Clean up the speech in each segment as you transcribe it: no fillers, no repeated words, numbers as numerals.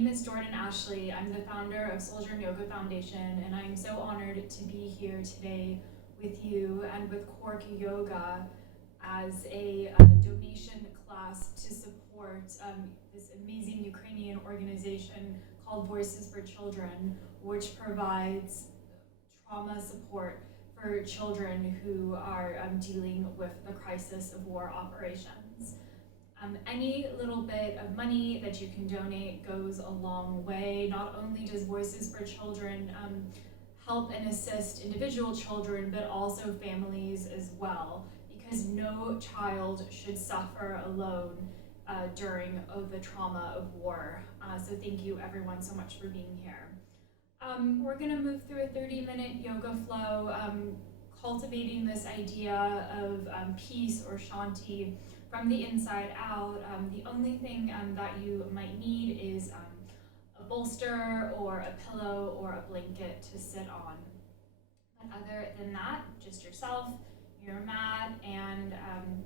name is Jordan Ashley. I'm the founder of Souljourn Yoga Foundation, and I'm so honored to be here today with you and with Cork Yoga as a donation class to support this amazing Ukrainian organization called Voices for Children, which provides trauma support for children who are dealing with the crisis of war operations. Any little bit of money that you can donate goes a long way. Not only does Voices for Children help and assist individual children, but also families as well, because no child should suffer alone during the trauma of war. So thank you everyone so much for being here. We're gonna move through a 30-minute yoga flow, cultivating this idea of peace or shanti from the inside out. The only thing that you might need is a bolster or a pillow or a blanket to sit on. But other than that, just yourself, your mat, and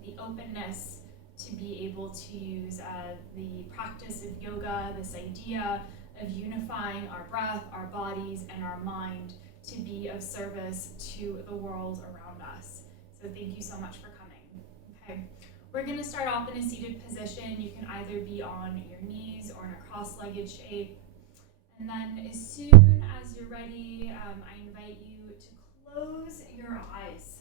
the openness to be able to use the practice of yoga, this idea of unifying our breath, our bodies, and our mind to be of service to the world around us. So thank you so much for coming. Okay, we're gonna start off in a seated position. You can either be on your knees or in a cross-legged shape. And then as soon as you're ready, I invite you to close your eyes.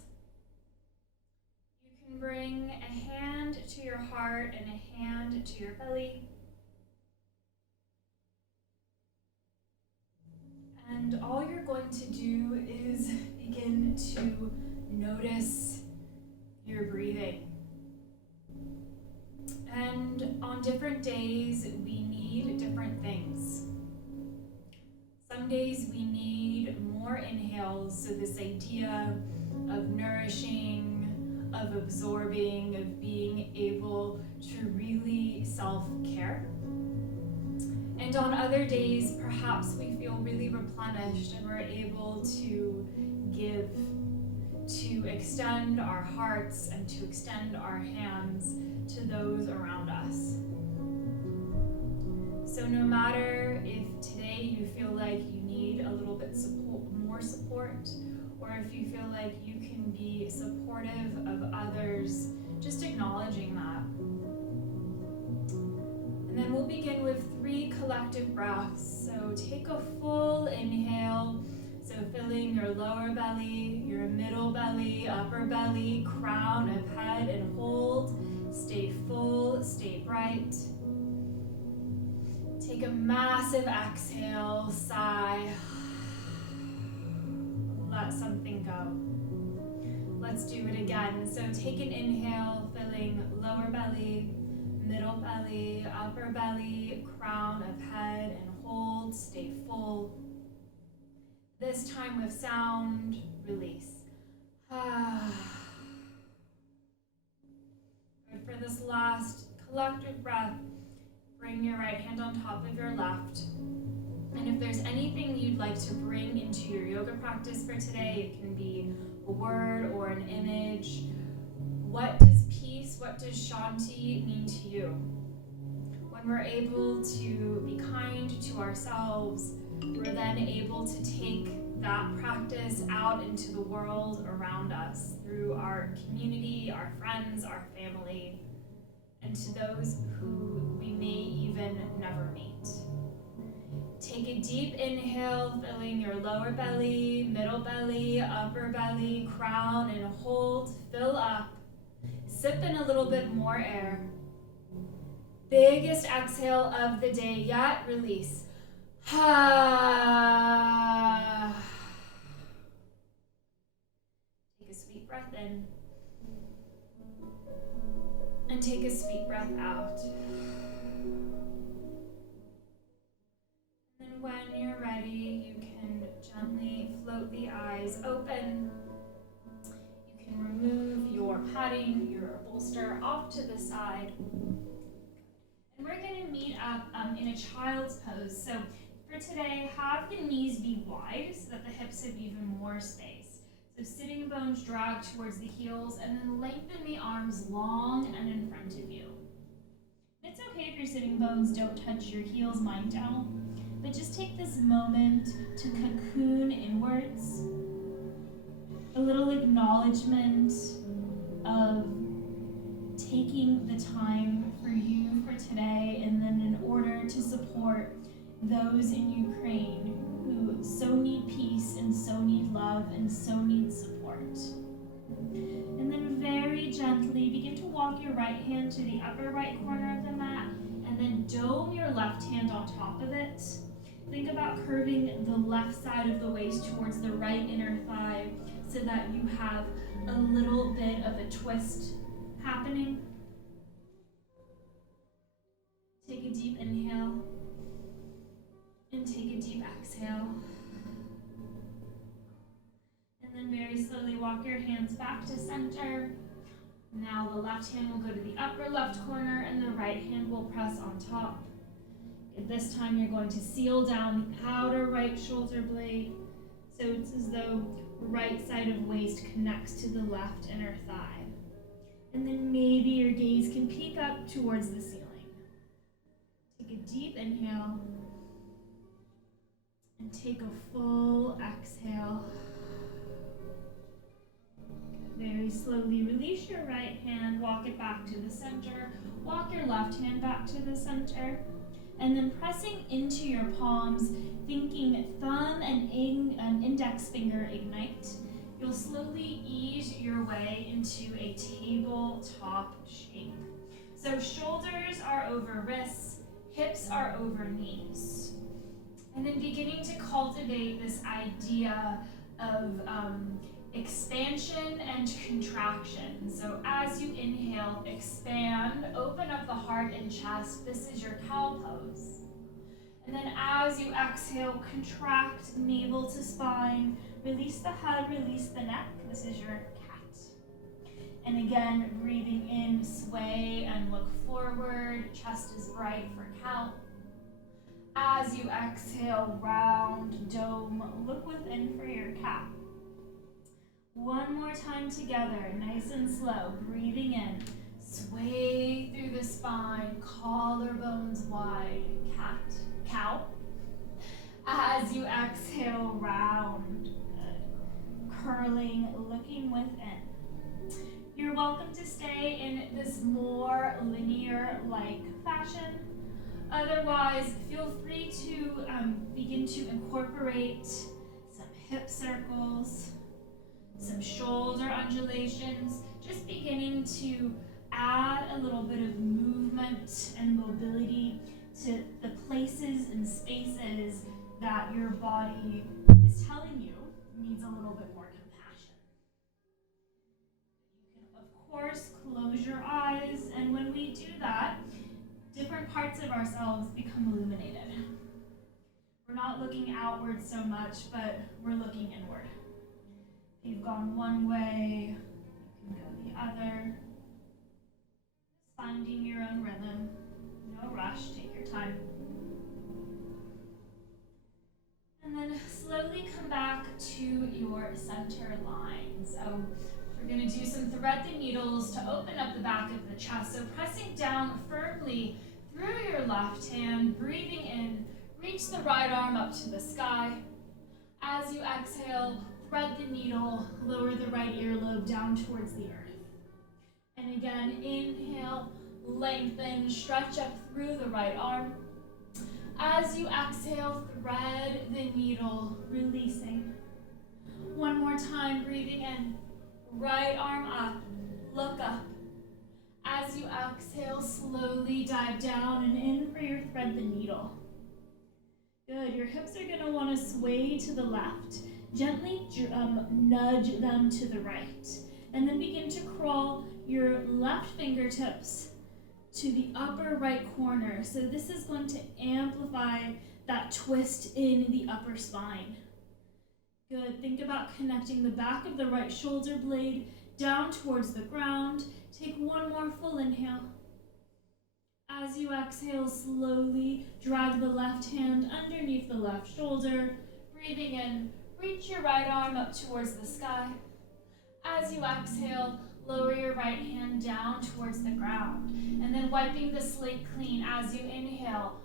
You can bring a hand to your heart and a hand to your belly. And all you're going to do is begin to notice your breathing. And on different days, we need different things. Some days we need more inhales, so this idea of nourishing, of absorbing, of being able to really self-care. And on other days, perhaps we feel really replenished and we're able to give, to extend our hearts and to extend our hands to those around us. So no matter if today you feel like you need a little bit more support, or if you feel like you can be supportive of others, just acknowledging that. And then we'll begin with 3 collective breaths. So take a full inhale, so filling your lower belly, your middle belly, upper belly, crown of head, and hold. Stay full, stay bright. Take a massive exhale, sigh. Let something go. Let's do it again. So take an inhale, filling lower belly, middle belly, upper belly, crown of head, and hold. Stay full. This time with sound, release. Good. For this last collective breath, bring your right hand on top of your left. And if there's anything you'd like to bring into your yoga practice for today, it can be a word or an image. What does peace, what does shanti mean to you? When we're able to be kind to ourselves, we're then able to take that practice out into the world around us through our community, our friends, our family, and to those who we may even never meet. Take a deep inhale, filling your lower belly, middle belly, upper belly, crown, and hold. Fill up. Sip in a little bit more air. Biggest exhale of the day yet. Release. Take a sweet breath in. And take a sweet breath out. And when you're ready, you can gently float the eyes open. You can remove your padding, your bolster off to the side. And we're going to meet up in a child's pose. So for today, have the knees be wide so that the hips have even more space. So sitting bones drag towards the heels, and then lengthen the arms long and in front of you. It's okay if your sitting bones don't touch your heels, mine don't. But just take this moment to cocoon inwards. A little acknowledgement of taking the time for you for today, and then in order to support those in Ukraine who so need peace and so need love and so need support. And then very gently begin to walk your right hand to the upper right corner of the mat, and then dome your left hand on top of it. Think about curving the left side of the waist towards the right inner thigh so that you have a little bit of a twist happening. Take a deep inhale and take a deep exhale. And then very slowly walk your hands back to center. Now the left hand will go to the upper left corner and the right hand will press on top. At this time you're going to seal down the outer right shoulder blade, so it's as though right side of waist connects to the left inner thigh. And then maybe your gaze can peek up towards the ceiling. Take a deep inhale and take a full exhale. Very slowly release your right hand, walk it back to the center, walk your left hand back to the center, and then pressing into your palms, thinking thumb and index finger ignite, you'll slowly ease your way into a tabletop shape. So shoulders are over wrists, hips are over knees. And then beginning to cultivate this idea of expansion and contraction. So as you inhale, expand, open up the heart and chest. This is your cow pose. And then as you exhale, contract navel to spine, release the head, release the neck. This is your cat. And again, breathing in, sway and look forward. Chest is bright for cow. As you exhale, round, dome, look within for your cat. One more time together, nice and slow. Breathing in, sway through the spine, collarbones wide, cat, cow. As you exhale, round, good. Curling, looking within. You're welcome to stay in this more linear-like fashion. Otherwise, feel free to begin to incorporate some hip circles, some shoulder undulations, just beginning to add a little bit of movement and mobility to the places and spaces that your body is telling you needs a little bit more compassion. You can, of course, close your eyes, and when we do that, different parts of ourselves become illuminated. We're not looking outward so much, but we're looking inward. If you've gone one way, you can go the other. Finding your own rhythm. No rush, take your time. And then slowly come back to your center line. So we're going to do some thread the needles to open up the back of the chest. So pressing down firmly through your left hand, breathing in, reach the right arm up to the sky. As you exhale, thread the needle, lower the right earlobe down towards the earth. And again, inhale, lengthen, stretch up through the right arm. As you exhale, thread the needle, releasing. One more time, breathing in, right arm up, look up. As you exhale, slowly dive down and in for your thread the needle. Good, your hips are gonna wanna sway to the left. Gently nudge them to the right. And then begin to crawl your left fingertips to the upper right corner. So this is going to amplify that twist in the upper spine. Good, think about connecting the back of the right shoulder blade down towards the ground. Take one more full inhale. As you exhale, slowly drag the left hand underneath the left shoulder. Breathing in, reach your right arm up towards the sky. As you exhale, Lower your right hand down towards the ground. And then wiping the slate clean as you inhale.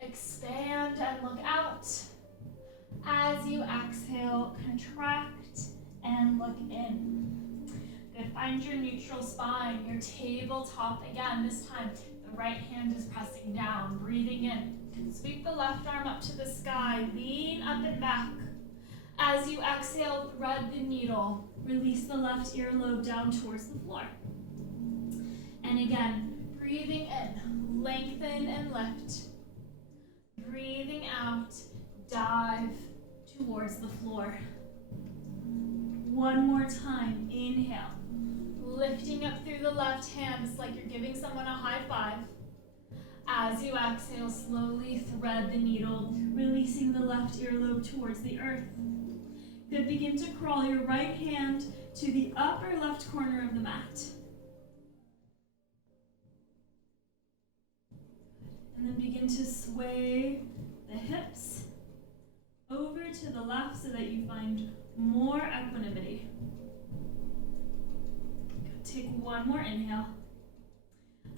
Expand and look out. As you exhale, contract and look in. Good. Find your neutral spine, your tabletop again. This time, the right hand is pressing down, breathing in. Sweep the left arm up to the sky, lean up and back. As you exhale, thread the needle. Release the left earlobe down towards the floor. And again, breathing in, lengthen and lift. Breathing out, dive towards the floor. One more time, inhale. Lifting up through the left hand, it's like you're giving someone a high five. As you exhale, slowly thread the needle, releasing the left earlobe towards the earth. Good. Begin to crawl your right hand to the upper left corner of the mat. And then begin to sway the hips over to the left so that you find more equanimity. Good. Take one more inhale.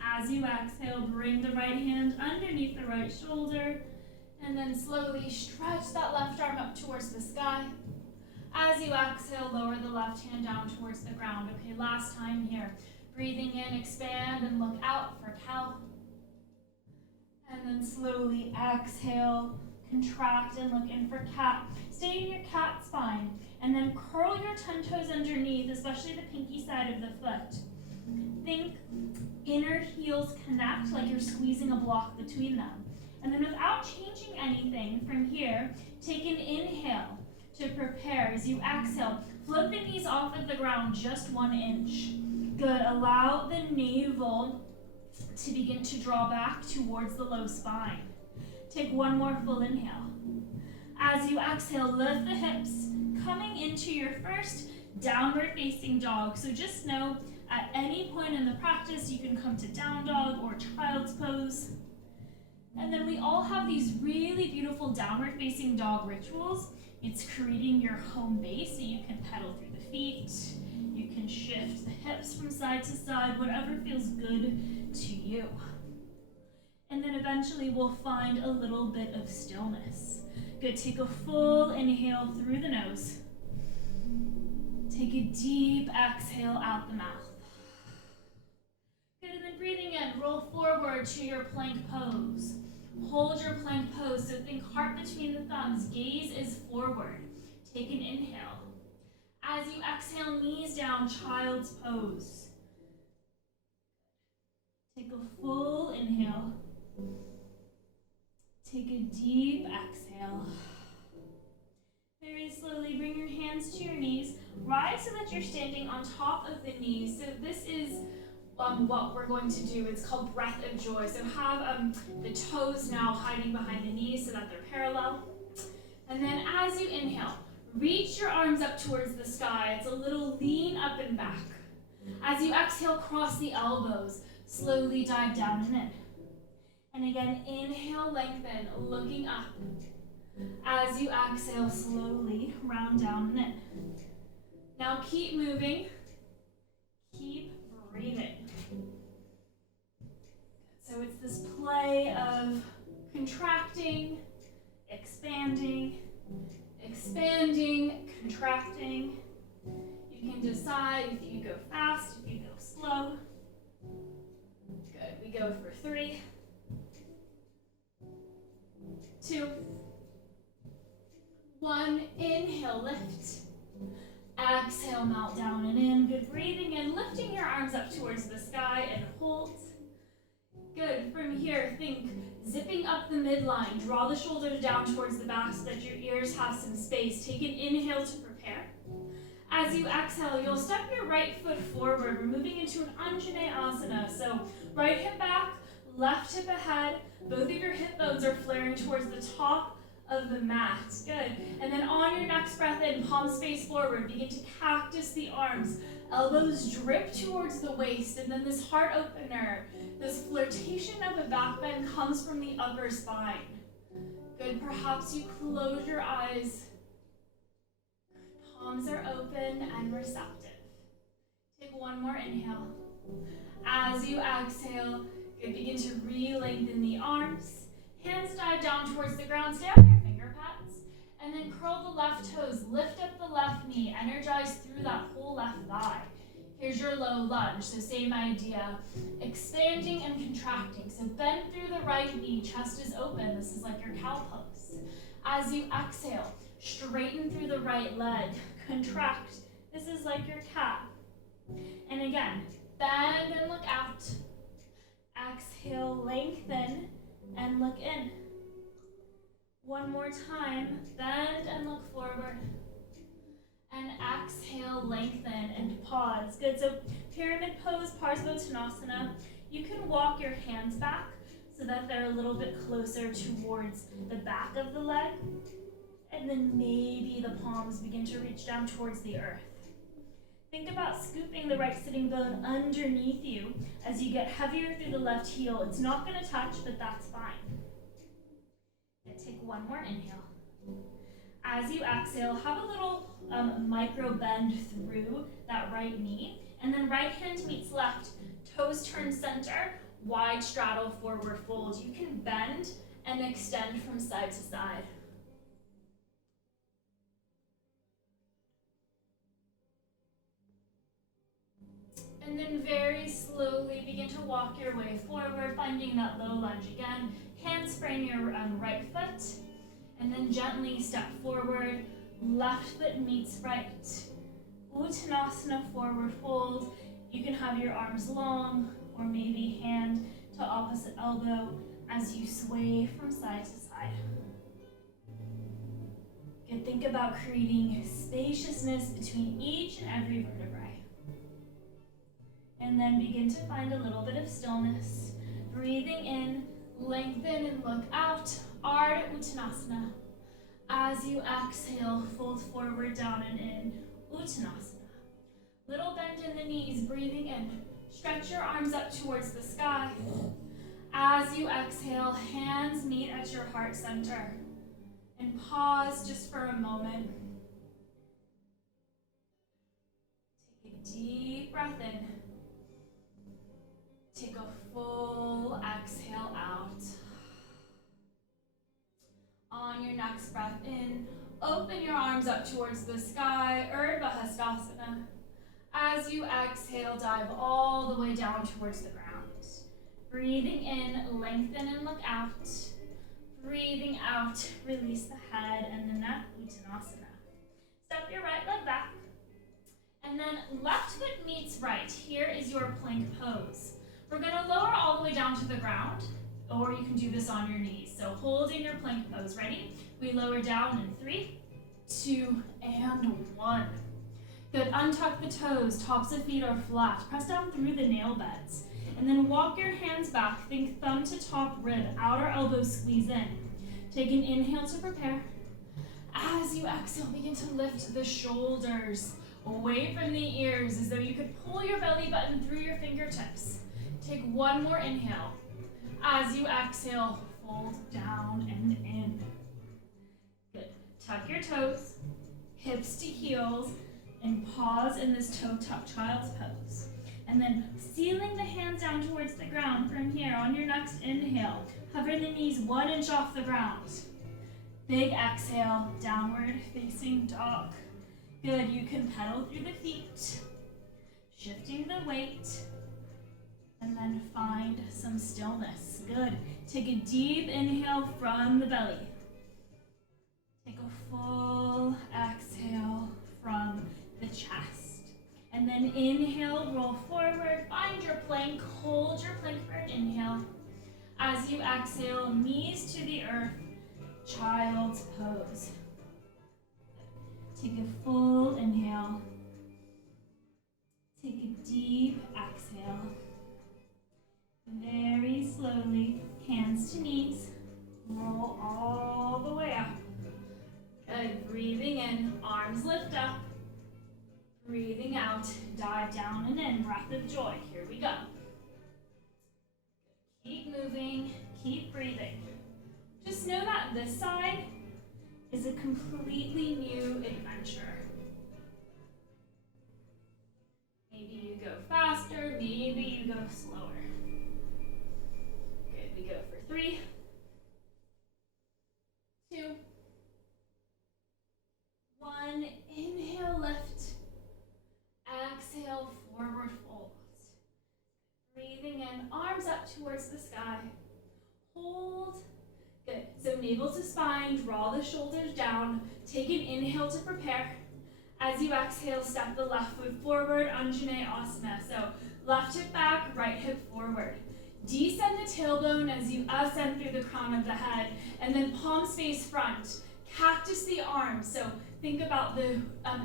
As you exhale, bring the right hand underneath the right shoulder, and then slowly stretch that left arm up towards the sky. As you exhale, lower the left hand down towards the ground. Okay, last time here. Breathing in, expand, and look out for cow. And then slowly exhale, contract, and look in for cat. Stay in your cat spine, and then curl your 10 toes underneath, especially the pinky side of the foot. Think inner heels connect like you're squeezing a block between them. And then without changing anything from here, take an inhale to prepare. As you exhale, float the knees off of the ground just 1 inch. Good. Allow the navel to begin to draw back towards the low spine. Take one more full inhale. As you exhale, lift the hips, coming into your first downward facing dog. So just know at any point in the practice, you can come to down dog or child's pose. And then we all have these really beautiful downward facing dog rituals. It's creating your home base, so you can pedal through the feet, you can shift the hips from side to side, whatever feels good to you. And then eventually we'll find a little bit of stillness. Good. Take a full inhale through the nose. Take a deep exhale out the mouth. Good. And then breathing in, roll forward to your plank pose. Hold your plank pose, so think heart between the thumbs, gaze is forward. Take an inhale. As you exhale, knees down, child's pose. Take a full inhale. Take a deep exhale. Very slowly bring your hands to your knees. Rise so that you're standing on top of the knees. So this is what we're going to do. It's called breath of joy. So have the toes now hiding behind the knees so that they're parallel. And then as you inhale, reach your arms up towards the sky. It's a little lean up and back. As you exhale, cross the elbows. Slowly dive down and in. And again, inhale, lengthen, looking up. As you exhale, slowly round down and in. Now keep moving. Keep breathing. So it's this play of contracting, expanding, expanding, contracting. You can decide if you go fast, if you go slow. Good. We go for 3, 2, 1. Inhale, lift. Exhale, melt down and in. Good. Breathing in, lifting your arms up towards the sky and hold. Good. From here, think zipping up the midline. Draw the shoulders down towards the back so that your ears have some space. Take an inhale to prepare. As you exhale, you'll step your right foot forward. We're moving into an Anjaneyasana. So right hip back, left hip ahead. Both of your hip bones are flaring towards the top of the mat. Good. And then on your next breath in, palms face forward. Begin to cactus the arms. Elbows drip towards the waist. And then this heart opener, this flirtation of a back bend comes from the upper spine. Good. Perhaps you close your eyes. Palms are open and receptive. Take Take one more inhale. As you exhale, good. Begin to re-lengthen the arms. Hands dive down towards the ground. Stay on your finger pads. And then curl the left toes. Lift up the left knee. Energize through that whole left thigh. Here's your low lunge. So same idea. Expanding and contracting. So bend through the right knee. Chest is open. This is like your cow pose. As you exhale, straighten through the right leg. Contract. This is like your cat. And again, bend and look out. Exhale, lengthen and look in. One more time, bend and look forward. And exhale, lengthen and pause. Good, so pyramid pose, Parsvottanasana. You can walk your hands back so that they're a little bit closer towards the back of the leg. And then maybe the palms begin to reach down towards the earth. Think about scooping the right sitting bone underneath you as you get heavier through the left heel. It's not going to touch, but that's fine. And take one more inhale. As you exhale, have a little micro bend through that right knee, and then right hand meets left, toes turn center, wide straddle, forward fold. You can bend and extend from side to side. And then very slowly begin to walk your way forward, finding that low lunge again. Handspring your right foot, and then gently step forward. Left foot meets right. Uttanasana, forward fold. You can have your arms long, or maybe hand to opposite elbow as you sway from side to side. Good, think about creating spaciousness between each and every vertebrae. And then begin to find a little bit of stillness. Breathing in, lengthen and look out. Ardha Uttanasana. As you exhale, fold forward, down and in. Uttanasana. Little bend in the knees, breathing in. Stretch your arms up towards the sky. As you exhale, hands meet at your heart center. And pause just for a moment. Take a deep breath in. Take a full exhale out. On your next breath in, open your arms up towards the sky, Urdhva Hastasana. As you exhale, dive all the way down towards the ground. Breathing in, lengthen and look out. Breathing out, release the head and the neck, Uttanasana. Step your right leg back. And then left foot meets right. Here is your plank pose. We're going to lower all the way down to the ground, or you can do this on your knees. So holding your plank pose. Ready? We lower down in 3, 2, and 1. Good. Untuck the toes. Tops of feet are flat. Press down through the nail beds. And then walk your hands back. Think thumb to top rib. Outer elbow squeeze in. Take an inhale to prepare. As you exhale, begin to lift the shoulders away from the ears as though you could pull your belly button through your fingertips. Take one more inhale. As you exhale, fold down and in. Good. Tuck your toes, hips to heels, and pause in this toe tuck child's pose. And then sealing the hands down towards the ground from here on your next inhale. Hover the knees 1 inch off the ground. Big exhale, downward facing dog. Good. You can pedal through the feet, shifting the weight. And then find some stillness. Good. Take a deep inhale from the belly. Take a full exhale from the chest. And then inhale, roll forward, find your plank, hold your plank for an inhale. As you exhale, knees to the earth, child's pose. Take a full inhale. Take a deep exhale. Very slowly, hands to knees, roll all the way up. Good, breathing in, arms lift up. Breathing out, dive down and in, breath of joy, here we go. Keep moving, keep breathing. Just know that this side is a completely new adventure. Maybe you go slower. Good, we go for 3, 2, 1. Inhale, lift. Exhale, forward fold. Breathing in, arms up towards the sky. Hold. Good. So navel to spine, draw the shoulders down. Take an inhale to prepare. As you exhale, step the left foot forward, Anjaneyasana. So left hip back, right hip forward. Descend the tailbone as you ascend through the crown of the head, and then palms face front. Cactus the arms. So think about the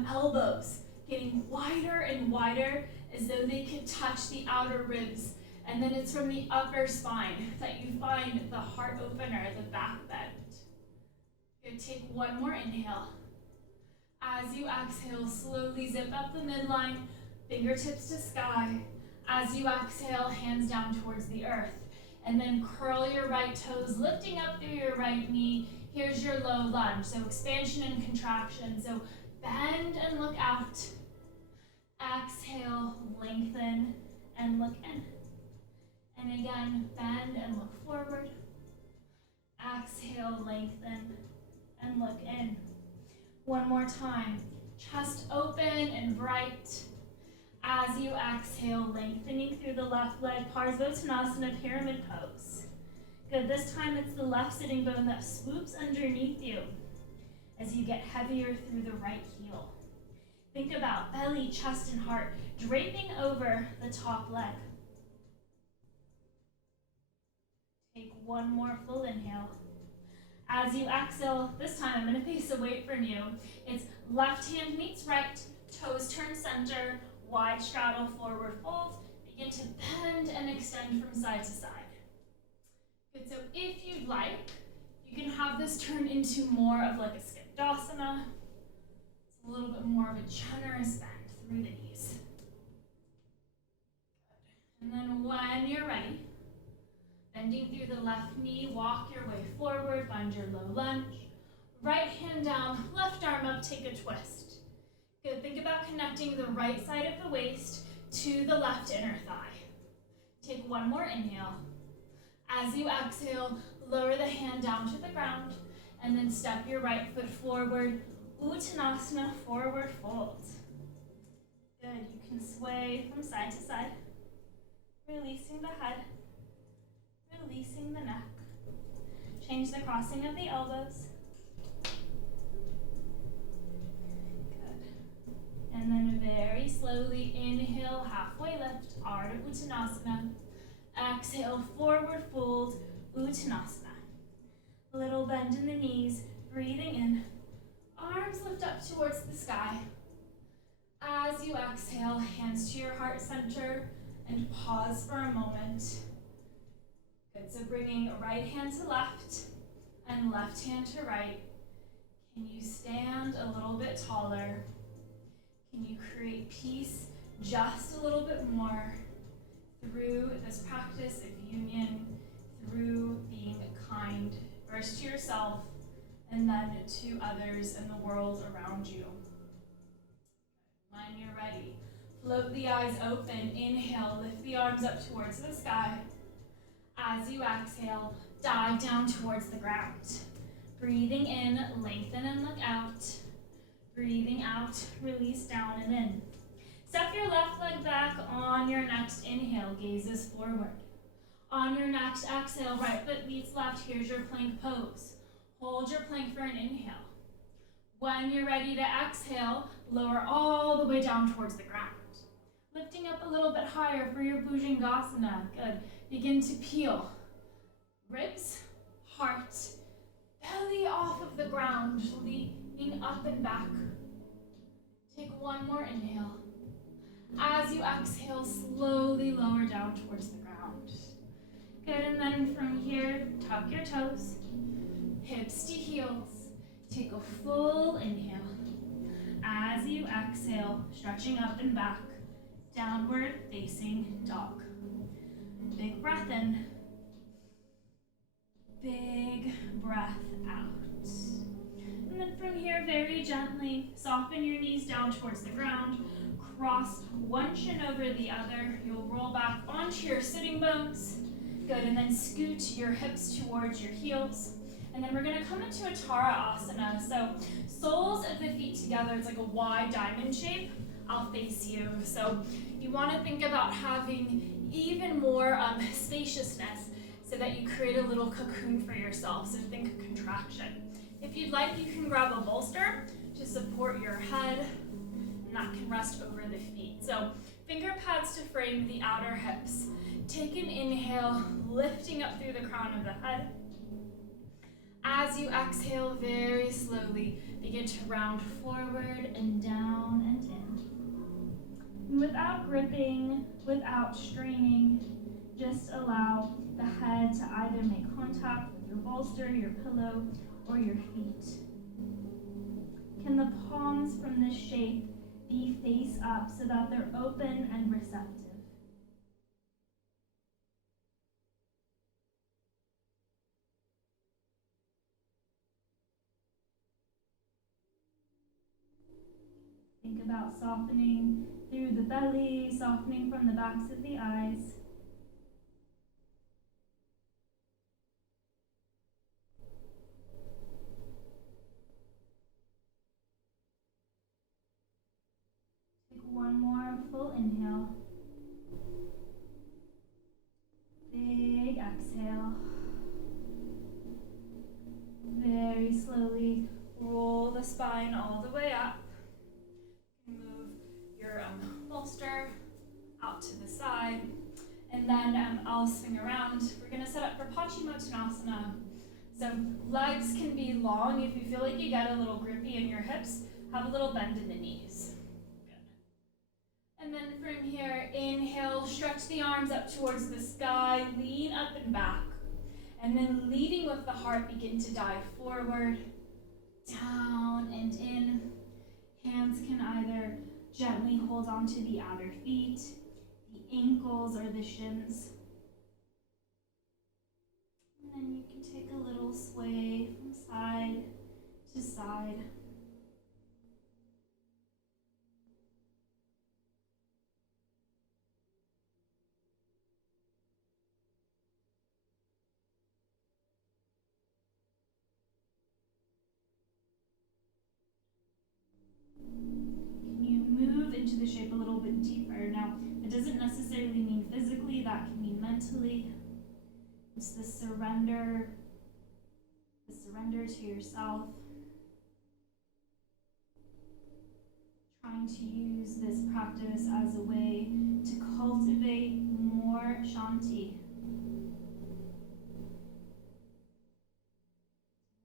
elbows getting wider and wider as though they could touch the outer ribs. And then it's from the upper spine that you find the heart opener, the back bend. Good, take one more inhale. As you exhale, slowly zip up the midline, fingertips to sky. As you exhale, hands down towards the earth. And then curl your right toes, lifting up through your right knee. Here's your low lunge, so expansion and contraction. So bend and look out. Exhale, lengthen and look in. And again, bend and look forward. Exhale, lengthen and look in. One more time. Chest open and bright. As you exhale, lengthening through the left leg, Parsvottanasana, pyramid pose. Good, this time it's the left sitting bone that swoops underneath you as you get heavier through the right heel. Think about belly, chest, and heart draping over the top leg. Take one more full inhale. As you exhale, this time I'm going to face away from you. It's left hand meets right, toes turn center, wide straddle, forward fold. Begin to bend and extend from side to side. Good, so if you'd like, you can have this turn into more of like a skandasana. It's a little bit more of a generous bend through the knees. Good. And then when you're ready, bending through the left knee, walk your way forward, find your low lunge. Right hand down, left arm up, take a twist. Good, think about connecting the right side of the waist to the left inner thigh. Take one more inhale. As you exhale, lower the hand down to the ground, and then step your right foot forward, Uttanasana, forward fold. Good, you can sway from side to side, releasing the head, releasing the neck. Change the crossing of the elbows. Good. And then very slowly inhale, halfway lift, Ardha Uttanasana. Exhale, forward fold, Uttanasana. Little bend in the knees, breathing in. Arms lift up towards the sky. As you exhale, hands to your heart center and pause for a moment. Good, so bringing right hand to left and left hand to right. Can you stand a little bit taller? Can you create peace just a little bit more through this practice of union, through being kind, first to yourself and then to others and the world around you? When you're ready, float the eyes open. Inhale, lift the arms up towards the sky. As you exhale, dive down towards the ground. Breathing in, lengthen and look out. Breathing out, release down and in. Step your left leg back on your next inhale, gazes forward. On your next exhale, right foot meets left, here's your plank pose. Hold your plank for an inhale. When you're ready to exhale, lower all the way down towards the ground. Lifting up a little bit higher for your Bhujangasana. Good. Begin to peel. Ribs, heart, belly off of the ground, leaning up and back. Take one more inhale. As you exhale, slowly lower down towards the ground. Good, and then from here, tuck your toes, hips to heels. Take a full inhale. As you exhale, stretching up and back, downward facing dog. Big breath in. Big breath out. And then from here, very gently, soften your knees down towards the ground. cross one shin over the other. You'll roll back onto your sitting bones. Good, and then scoot your hips towards your heels. And then we're gonna come into a Tara Asana. So soles of the feet together, it's like a wide diamond shape. I'll face you. So you wanna think about having even more spaciousness so that you create a little cocoon for yourself. So think contraction. If you'd like, you can grab a bolster to support your head, and that can rest over the feet. So finger pads to frame the outer hips. Take an inhale, lifting up through the crown of the head. As you exhale, very slowly begin to round forward and down and in. And without gripping, without straining, just allow the head to either make contact with your bolster, your pillow, or your feet. Can the palms from this shape be face up so that they're open and receptive? Think about softening through the belly, softening from the backs of the eyes. Take one more full inhale. Big exhale. Very slowly roll the spine all the way up. Move your bolster out to the side. And then I'll swing around. We're going to set up for Paschimottanasana. So legs can be long. If you feel like you get a little grippy in your hips, have a little bend in the knees. Good. And then from here, inhale, stretch the arms up towards the sky, lean up and back. And then leading with the heart, begin to dive forward, down and in. Hands can either gently hold onto the outer feet, the ankles, or the shins. And then you can take a little sway from side to side. Into the shape a little bit deeper. Now, it doesn't necessarily mean physically, that can mean mentally. It's the surrender to yourself. Trying to use this practice as a way to cultivate more Shanti.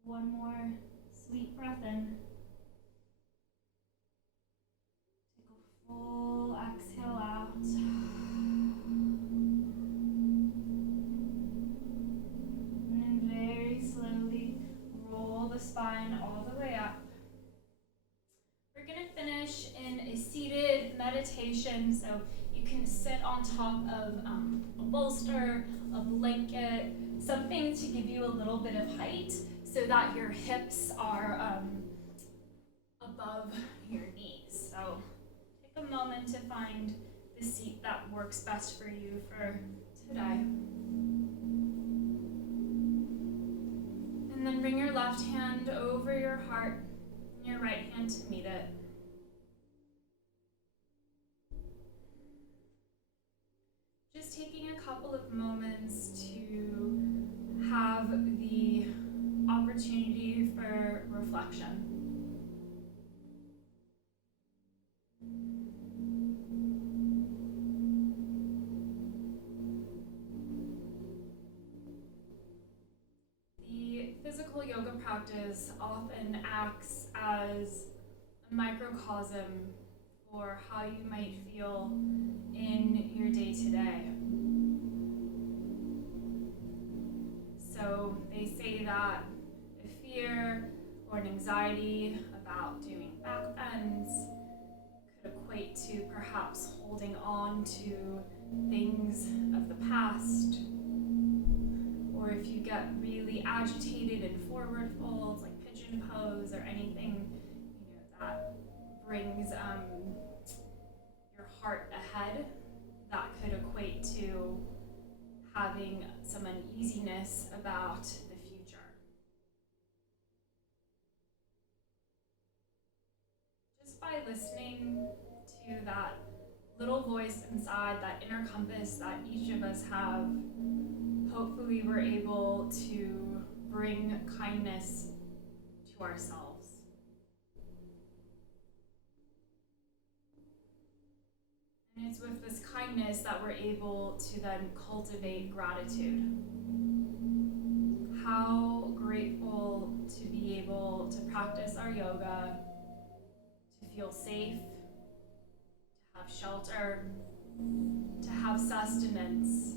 One more sweet breath in. Full exhale out. And then very slowly roll the spine all the way up. We're going to finish in a seated meditation. So you can sit on top of a bolster, a blanket, something to give you a little bit of height so that your hips are above your knees. So a moment to find the seat that works best for you for today. And then bring your left hand over your heart and your right hand to meet it. Just taking a couple of moments to have the opportunity for reflection. Physical yoga practice often acts as a microcosm for how you might feel in your day-to-day. So they say that a fear or an anxiety about doing back bends could equate to perhaps holding on to things of the past. Or if you get really agitated in forward folds, like pigeon pose or anything, that brings part ahead that could equate to having some uneasiness about the future. Just by listening to that little voice inside, that inner compass that each of us have, hopefully we're able to bring kindness to ourselves. And it's with this kindness that we're able to then cultivate gratitude. How grateful to be able to practice our yoga, to feel safe, to have shelter, to have sustenance,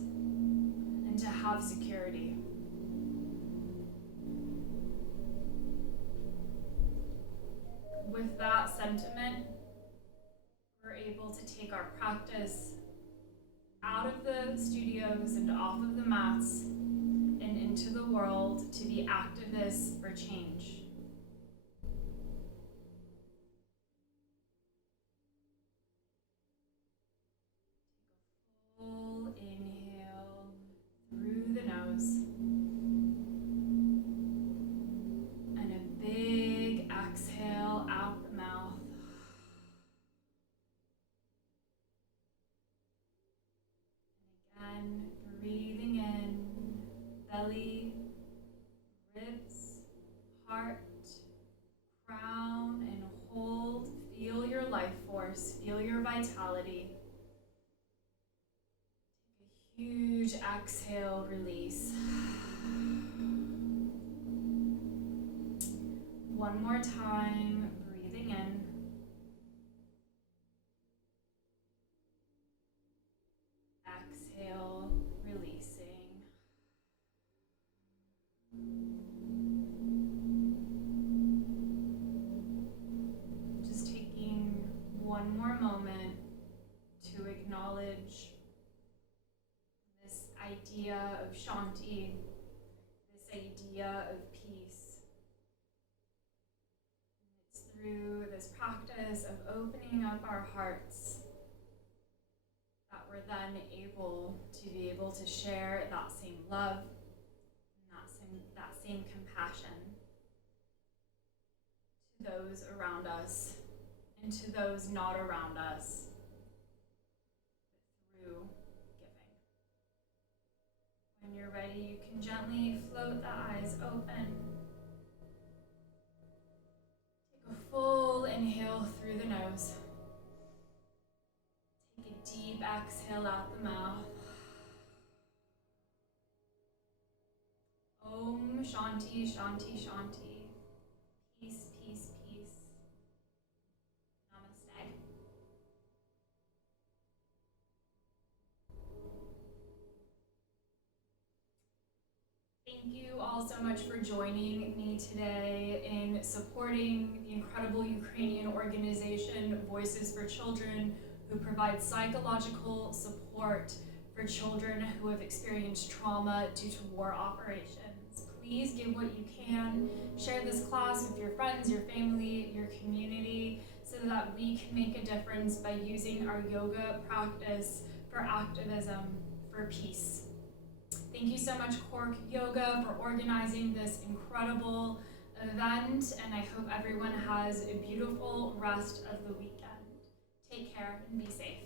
and to have security. With that sentiment, we're able to take our practice out of the studios and off of the mats and into the world to be activists for change. Full inhale through the nose and a big exhale out the mouth. And breathing in, belly, ribs, heart, crown, and hold. Feel your life force, feel your vitality. Take a huge exhale, release. One more time, breathing in. Exhale, releasing. Just taking one more moment to acknowledge this idea of Shanti, this idea of peace. And it's through this practice of opening up our hearts that we're then able to share that same love and that same compassion to those around us and to those not around us, but through giving. When you're ready, you can gently float the eyes open. Take a full inhale through the nose. Take a deep exhale out the mouth. Om Shanti, Shanti, Shanti. Peace, peace, peace. Namaste. Thank you all so much for joining me today in supporting the incredible Ukrainian organization Voices for Children, who provides psychological support for children who have experienced trauma due to war operations. Please give what you can. Share this class with your friends, your family, your community, so that we can make a difference by using our yoga practice for activism, for peace. Thank you so much, Cork Yoga, for organizing this incredible event, and I hope everyone has a beautiful rest of the weekend. Take care and be safe.